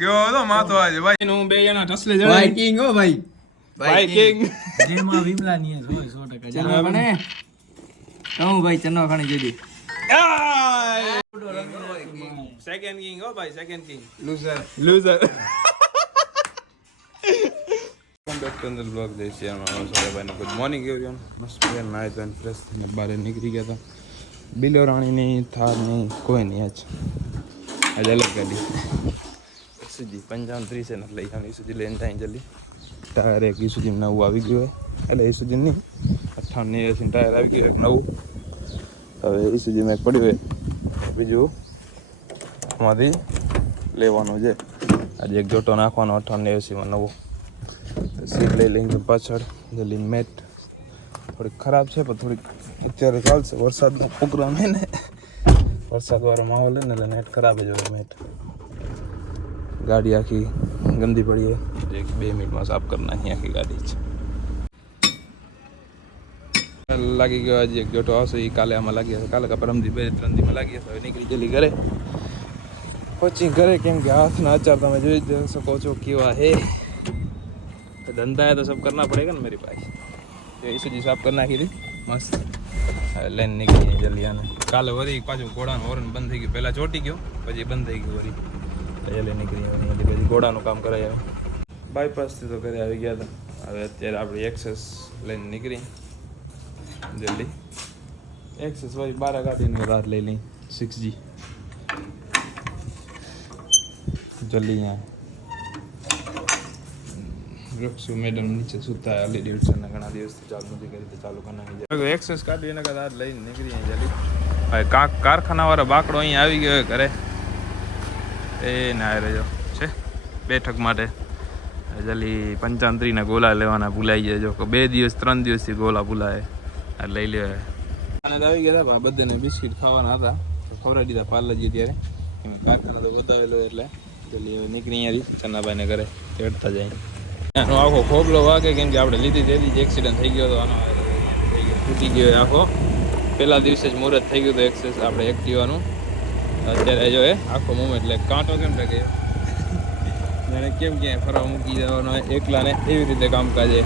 ગયો તો માથો આજે ભાઈ હું બે જણા ટસલે જણા ભાઈ કિંગ હો ભાઈ ભાઈ કિંગ જેમાં વિમલા ની હોય 100% ચનો ખણે કહું ભાઈ ચનો ખણે જોડી સેકન્ડ કિંગ હો ભાઈ સેકન્ડ કિંગ લૂઝર અંદર બ્લોગ દે છે ભાઈને ગુડ મોર્નિંગ કેવું મસ્ત નાઈ ધોઈને ફ્રેશ થઈને બહાર નીકળી ગયા હતા બિલો રાણી નહીં થાર નહીં કોઈ નહીં આજે અલગ ગાડી સુધી 55 છે ને લઈ જવાની સુધી લઈને ત્યાં જલ્દી ટાયર એક સુધી નવું આવી ગયું હોય એટલે એ સુધી નહીં 58 ટાયર આવી ગયું એક નવું હવે એ સુધી મેં પડ્યું હોય બીજું આમાંથી લેવાનું છે આજે એક જોટો નાખવાનો 98 નવો સીટ લઈ લઈને પાછળ જલ્દી મેટ થોડીક ખરાબ છે પણ થોડીક અત્યારે ચાલશે વરસાદનો પ્રોગ્રામ છે ને વરસાદવાળો માહોલ છે ને એટલે નેટ ખરાબ જ હોય મેટ ગાડી આખી ગંદી પડી હોય 1-2 મિનિટમાં સાફ કરી નાખી આખી ગાડી છે લાગી ગયો આજે એક જોટો આવશે એ કાલે આમાં લાગી હશે કાલે પરમદી 2-3 દીમાં લાગી હશે હવે નીકળી જલ્દી ઘરે પછી ઘરે કેમ કે હાથના આચાર તમે જોઈ શકો છો કેવા હે धंधा है तो सब करना पड़ेगा ना मेरी भाई तो इसी जी साफ करना की थी मस्त लाइन निकली जल्दी आने काले वरी पाछो घोड़ा होर्न बंद થઈ ગયો પહેલા ચોટી ગયો પછી બંધ થઈ ગયો વરી જલ્દી નીકળી આવી પછી ઘોડાનું કામ કરાય બાયપાસ થી તો ઘરે આવી ગયા હતા હવે અત્યારે આપણી એક્સેસ લઈને નીકળી જલ્દી એક્સેસ વરી 12 ગાડીની રાત લઈ લઈ 6G જલ્દી અહીંયા રક્ષુ મેડમ નીચે સુતા અલી ડિલ્સન ઘણા દિવસથી ચાલુ નથી કરી તો ચાલુ કરનાખી એક્સેસ કાઢી એના કદાચ લઈને નીકળી અહીં જલ્દી ભાઈ કારખાનાવાળો બાકડો અહીં આવી ગયો ઘરે એ ના રહ્યો છે બેઠક માટે જલ્દી 55 ગોલા લેવાના ભૂલાઈ જાય જો 2 દિવસ 3 દિવસથી ગોલા ભૂલાય લઈ લેવાય આવી ગયા હતા બધાને બિસ્કિટ ખાવાના હતા ખવડાવી દીધા પાર્લરજી ત્યારે એમાં કારખાના તો બતાવેલો એટલે જલ્દી નીકળી અહીંયાથી ચન્નાભાઈને ઘરે ચડતા જાય આનો આખો ખોબલો વાગે કેમ કે આપણે લીધી તેથી જ એક્સિડન્ટ થઈ ગયો હતો આનો તૂટી ગયો આખો પહેલા દિવસે જ મુહૂર્ત થઈ ગયું હતું એક્સેસ આપણે એક્ટિવાનું અત્યારે જો એ આખો મુમેન્ટ એટલે કાંટો કેમ લાગે એને કેમ ક્યાંય ફરવા મૂકી દેવાનો એકલાને એવી રીતે કામકાજ છે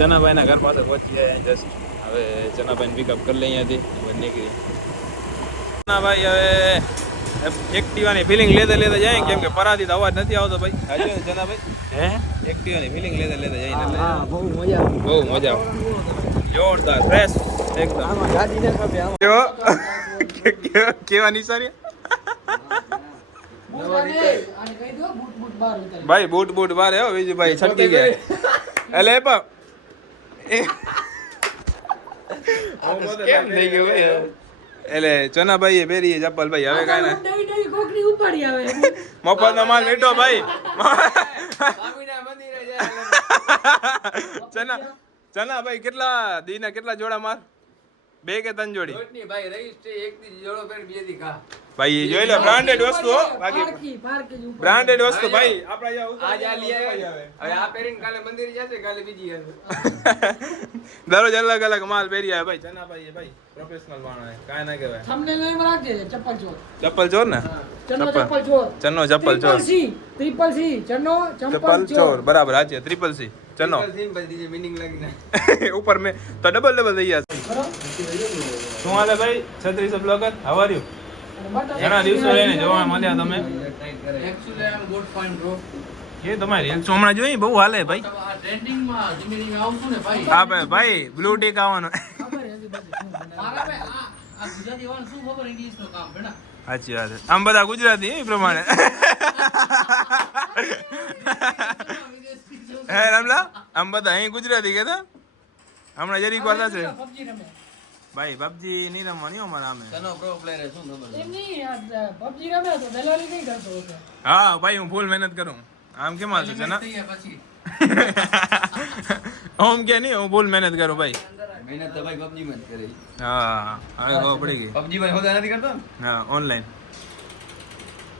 ચનાભાઈના ઘર પાસે પહોંચી જાય જસ્ટ હવે ચનાભાઈને પિકઅપ કરી લઈએ અહીંયાથી હવે નીકળી ચનાભાઈ હવે એક્ટિવાની ફિલિંગ લેતા લેતા જાય કેમ કે પરાથી અવાજ નથી આવતો ભાઈ હાજર ચનાભાઈ હે એક્ટિવાની ફિલિંગ લેતા લેતા જઈને એટલે હા બહુ મજા આવે જોરદાર ફ્રેશ એકદમ ગાડીને ખપે કેવા નિશાની ભાઈ બૂટ બાર હો બીજું ભાઈ છટકી ગયા એટલે કેમ થઈ ગયું ભાઈ એટલે ચનાભાઈ એ પહેરી ચપ્પલ ભાઈ હવે કાંઈ ના મફત નો માલ મીઠો ભાઈ ચના ભાઈ કેટલા દીના કેટલા જોડા માર 2 કે 3 જોડી ભાઈ રહીશ એક દી જોડો કરી બે દી ખા ભાઈ જોઈ લે બ્રાન્ડેડ વસ્તુ હો બાકી બ્રાન્ડેડ વસ્તુ ભાઈ આપડા આજ આ લઈ આવે હવે આ પહેરીને કાલે મંદિર જશે કાલે બીજી આવે દરરોજ અલગ અલગ માલ પહેરી આવે ભાઈ ચના ભાઈ ભાઈ પ્રોફેશનલ માણસ હે કાઈ ના કહેવાય થંબનેલ માં રાખજે ચપ્પલ ચોર ને ચન્નો ચપ્પલ ચોર ચન્નો ચપ્પલ ચોર ટ્રિપલ સી ચન્નો ચપ્પલ ચોર બરાબર આ છે ટ્રિપલ સી ચન્નો મીનિંગ લાગીને ઉપર મે તો ડબલ થઈ જશે શું હાલે ભાઈ છત્રી સબ બ્લોગર હાવ આર યુ ઘણા દિવસો રહીને જોવા મળ્યા તમે એક્ચ્યુઅલી આઈ એમ ગુડ ફાઇન બ્રો એ તમારી રીલ્સ હમણાં જોઈ બહુ હાલે ભાઈ ટ્રેન્ડિંગ માં જીમીની આવશું ને ભાઈ હા ભાઈ બ્લુ ટીક આવવાનો મારા ભાઈ આ ગુજરાતી વાળા શું ખબર ઇંગ્લિશ નો કામ બેટા સાચી વાત આમ બધા ગુજરાતી એ પ્રમાણે હે રામલા આમ બધા અહીં ગુજરાતી કહેતા હમણાં જરીક વાર થશે ભાઈ પબજી નહીં રમવાની અમારા આમે ચનો પ્રો પ્લેયર શું ખબર એમ નહીં પબજી રમે તો દલાલી નહીં કરતો હશે હા ભાઈ હું ફૂલ મહેનત કરું આમ કેમ હાલશે છે ને પછી ઓમ કે નહીં હું ફૂલ મહેનત કરું ભાઈ મહેનત તો ભાઈ પબજી માં જ કરી હા હવે ખબર પડી ગઈ પબજી માં હોદા નથી કરતો હા ઓનલાઈન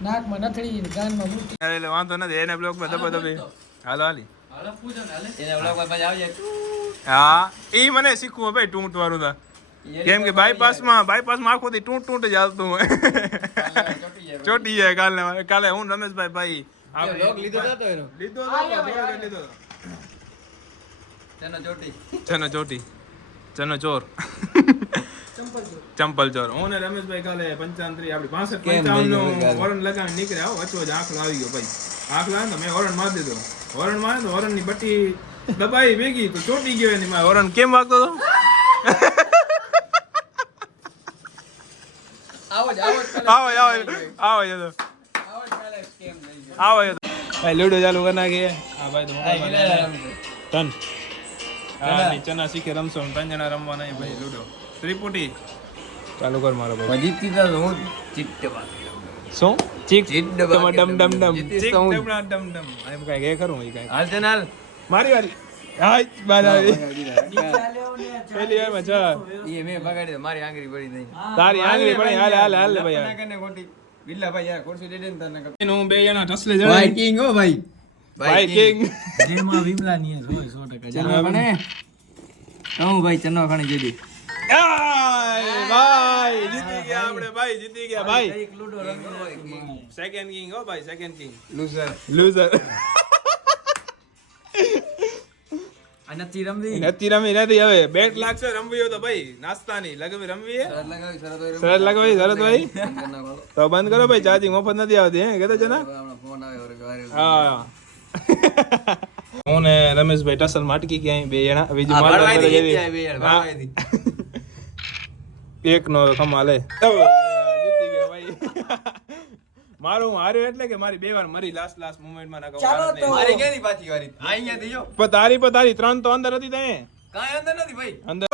નાકમાં નથડી ગાનમાં મૂકી એટલે વાંધો નથી એને બ્લોગમાં દબો હાલો હાલી હાલો પૂછો ને હાલે એના બ્લોગ માં પછી આવજે હા એ મને શીખવું ભાઈ ટૂંટ વાળું તા કેમ કે બાયપાસમાં આખો દી ટૂંટ જ હાલતું હોય ચોટી જાય કાલે હું રમેશભાઈ ભાઈ આપણે લોક લીધો હતો એનો. લીધો તો આ લે ભાઈ, જોડે આ લે. લીધો તો. તેનો ચોટી. ચનો ચોટી ચનો ચોર ચંપલ જો ચંપલ ચોર હું ને રમેશભાઈ કાલે 95 આપડી 65 કેમ 55 નો ભાઈ ગાલ? વરણ લગાવી નીકળ્યા હો વચ્ચે જ આખલો આવી ગયો ભાઈ આખલો આવ્યો તો મેં વરણ મારી દીધો વરણ મારે તો વરણ ની બટ્ટી દબાઈ ભેગી તો ચોટી ગયો એની માં વરણ કેમ વાગતો હતો આવો જ પેલા. આવો આવો આવો જતો આવો જ પેલા સ્કેમ લઈ ગયો. આવો જતો ભાઈ લૂડો ચાલુ કરી નાખીએ હા ભાઈ તો આ કેટલા રમશે? ટન હા ની ચના શીખે રમશો 3 જણા રમવા નહીં ભાઈ લૂડો ત્રિપુટી ચાલુ કર મારો ભાઈ જીતી તો હું ચીટ બાકી. શું ચીક ચીક ડબા ડમ ડમ ડમ જીતીશ ચીક તો હું. ડમ ડમ ડમ એમ કઈ કે ખરું એ કઈ હાલ છે ને હાલ. મારી વારી હાય બાદ આવી ચાલ્યો ને પહેલી વાર માં ચા ઈ મેં બગાડી દે, મારી આંગળી પડી નહીં. તારી આંગળી પડી હાલે હાલે હાલે ભાઈ ના કરીને ખોટી. બિલ્લા ભાઈ યાર ખુરશી દે દે ને તને કર. હું બે જણા ટસલે ભાઈ જણા કિંગ હો ભાઈ. ભાઈ કિંગ જેમાં વિમલા ની હોય 100% ચનો ખણે. હું ભાઈ ચનો ખણે જીતી. આય ભાઈ જીતી ગયા આપણે ભાઈ જીતી ગયા ભાઈ એક લૂડો રમી હોય king. સેકન્ડ કિંગ હો ભાઈ સેકન્ડ કિંગ Loser. લૂઝર આ નથી રમવી નથી રમી નથી હવે બેટ લાગશે રમવી હોય તો ભાઈ નાસ્તાની લગવી રમવી હે શરત લગાવી, શરત હોય શરત લગાવી શરત ભાઈ બંધ કરી નાખો. તો બંધ કરો ભાઈ ચાર્જિંગ મફત નથી આવતી હે કહેતો છે ને હમણાં ફોન આવ્યો રે વાયરલ. હા હું ને રમેશભાઈ ટસલ માટકી કે અહીં બે જણા બીજું આ મારે ભરવાઈ અંદર દી, જઈ. જીતી આવી યાર, ભરવાઈ દી. એક નો કમાલ હે જીતી ગયા ભાઈ મારું હું હાર્યો એટલે કે મારી બે વાર મરી લાસ્ટ મોમેન્ટમાં ના કહું ચાલો હારત નહીં. તો. મારી ક્યાંની પાછી વારી? આ અહીંયાથી જો. પણ તારી 3 તો અંદર હતી તને કાંઈ અંદર નથી ભાઈ. અંદર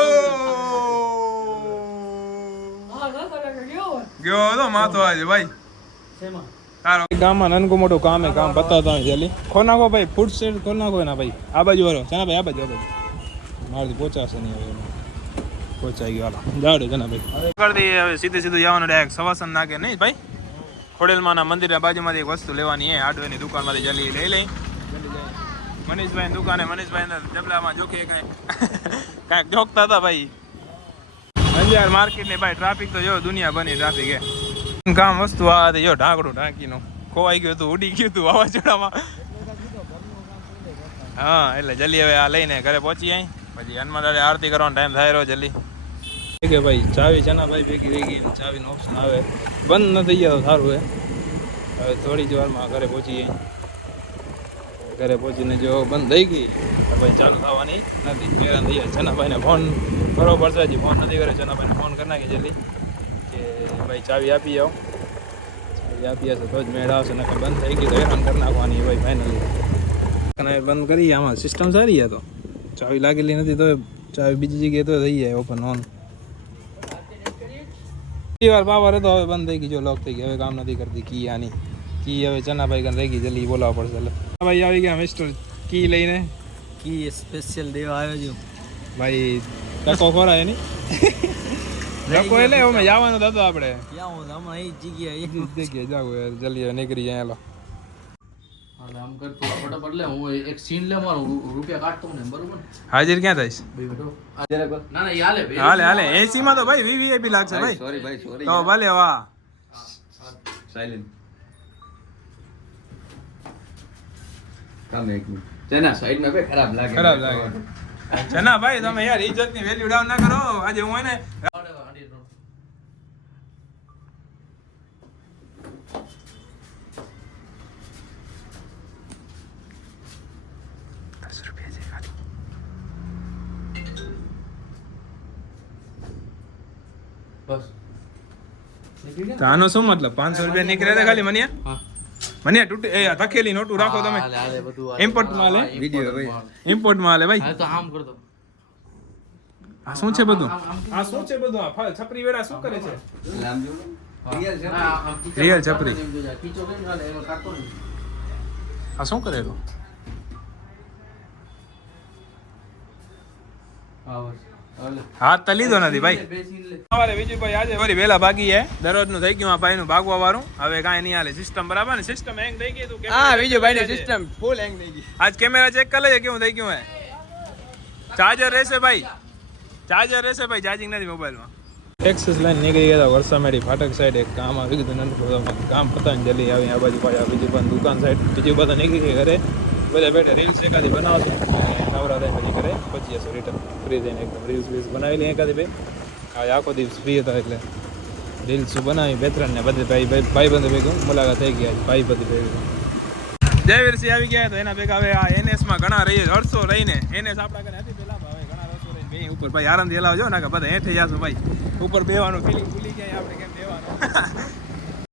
હા ના કરે કે ગયો હોય. ગયો તો માતો આજે ભાઈ શેમાં? તારો ગામમાં નાનકું મોટું કામ પતાવતા હોય જલ્દી ખોલ નાખો ભાઈ ફૂડ સ્ટેટ ખોલ નાખો એના ભાઈ આ બાજુ વાળો ચના ભાઈ આ બાજુ મારથી પહોંચાશે નહીં હવે પહોંચાઈ ગયો હાલો જાડો ચના ભાઈ કરી દઈએ હવે સીધું જવાનું ડાયરેક્ટ સવાસન નાખે નહીં ભાઈ ખોડેલમાના મંદિરના બાજુમાંથી એક વસ્તુ લેવાની હે હાર્ડવેરની દુકાનમાંથી જલ્દી લઈ લઈ મનીષભાઈ દુકાને મનીષભાઈ જબલામાં જોખે કાંઈક જોખતા હતા ભાઈ અંજાર માર્કેટની ભાઈ ટ્રાફિક તો જો દુનિયા બની ટ્રાફિક હે કામ વસ્તુ આ હતી જો ઢાંકડું ઢાંકીનું ખોવાઈ ગયું હતું ઉડી ગયું હતું વાવાઝોડામાં હા એટલે જલ્દી હવે આ લઈને ઘરે પહોંચી આવી પછી હનુમાન દાદા આરતી કરવાનો ટાઈમ થાય રહ્યો જલ્દી કે ભાઈ ચાવી છે ને ભાઈ ભેગી રહી ગઈ ચાવીનો ઓપ્શન આવે બંધ ન થઈ જાય તો સારું હે હવે થોડી જ વારમાં ઘરે પહોંચી ગઈ ઘરે પહોંચીને જો બંધ થઈ ગઈ તો ભાઈ ચાલુ થવાની નથી હેરાન થઈ જાય ચનાભાઈને ફોન કરવો પડશે હજી ફોન નથી કર્યો ચનાભાઈને ફોન કરી નાખી જલ્દી કે ભાઈ ચાવી આપી જાઓ ચાવી આપી હશે તો જ મેળ આવશે ને બંધ થઈ ગઈ તો હેરાન કરી નાખવાની ભાઈ ફાઇનલી અને બંધ કરીએ આમાં સિસ્ટમ સારી છે તો ચાવી લાગેલી નથી તો ચાવી બીજી જગ્યાએ તો થઈ જાય ઓપન ઓન વાર પાવર હતો હવે બંધ થઈ ગઈ જો લોક થઈ ગઈ હવે કામ નથી કરતી કી આની કી હવે ચનાભાઈ કન રહી ગઈ જલ્દી બોલાવવા પડશે એટલે ભાઈ આવી ગયા મિસ્ટર કી લઈને કી સ્પેશિયલ દેવા આવ્યો છું ભાઈ ટકો ખોરાય એની ટકો એટલે અમે જવાનું હતો આપણે ક્યાં હું હમણાં એ જગ્યાએ બીજી જગ્યાએ જાવું યાર જલ્દી હવે નીકળી જાય હાલો આમ કર ફટાફટ લે હું એક સીન લે મારો રૂપિયા કાઢતો ને બરોબર ને હાજર ક્યાં થઈશ ભાઈ બેઠો આ જરા કર. ના ના એ હાલે ભાઈ. હાલે હાલે એસી માં તો ભાઈ વીવીઆઈપી લાગશે ભાઈ, ભાઈ sorry ભાઈ, sorry તો યાર. ભલે વાહ Silent. કામ એક મિનિટ. ચના સાઈડમાં બે ખરાબ લાગે. ખરાબ લાગે છે ના ભાઈ તમે યાર ઇજ્જત ની વેલ્યુ ડાઉન ના કરો આજે હું એને બસ તો આનો શું મતલબ 500 રૂપિયા નીકળ્યા હતા ખાલી મનિયા હા મનિયા તૂટી એ તખેલી નોટું રાખો તમે હાલે હાલે બધું Import માં લે? Video ભાઈ. ઇમ્પોર્ટ માં હાલે ભાઈ હા તો આમ કરતો આ શું છે બધું આમ આ શું છે બધું આ છપરી વેડા શું કરે છે આમ જો. Real છે. Real છપરી. ખીચો કરીને હાલે એમાં કાઢતો નહીં આ શું કરેલું હા બસ હાલે હાથ તો લીધો નથી ભાઈ બે સીન લે સવારે બીજું ભાઈ આજે વળી વેલા ભાગી હે દરરોજનું થઈ ગયું આ ભાઈનું ભાગવા વાળું હવે કાંઈ નહીં હાલે સિસ્ટમ બરાબર ને સિસ્ટમ હેંગ થઈ ગઈ તું હા બીજું ભાઈ સિસ્ટમ ફૂલ હેંગ થઈ ગઈ. આજ કેમેરા ચેક કરી લેજે કેવું થઈ ગયું હે ચાર્જર રહેશે ભાઈ ચાર્જિંગ નથી મોબાઈલમાં એક્સેસ લાઈન નીકળી ગયા હતા વરસામેડી ફાટક સાઈડ એક કામ આવી ગયું નથી કામ પતાવીને જલ્દી આવી આ બાજુ પાછા બીજી પણ દુકાન સાઈડ બીજી બધા નીકળી ગઈ ઘરે બધા બેઠા રીલ્સ એકાદી બનાવશે નવરા થાય પછી ઘરે પછી જશે રિટર્ન ફ્રી થઈને એકદમ રીલ્સ બનાવેલી એકાદી બે આજે આખો દિવસ ફ્રી હતા એટલે રીલ્સ બનાવી બે ત્રણ ને બધે ભાઈ બંધ ભેગું મુલાકાત થઈ ગયા ભાઈ બધી ભેગું જયવીરસિંહ આવી ગયા તો એના ભેગા હવે આ એનએસમાં ઘણા રહીએ વર્ષો રહીને એનએસ આપણા ઘરે હતી પેલા હવે ઘણા વર્ષો રહીને બે ઉપર ભાઈ આરામથી હલાવજો ને કે બધા હેઠે જાશો ભાઈ ઉપર બેવાનું ફિલિંગ ભૂલી ગયા આપણે કેમ બેવાનું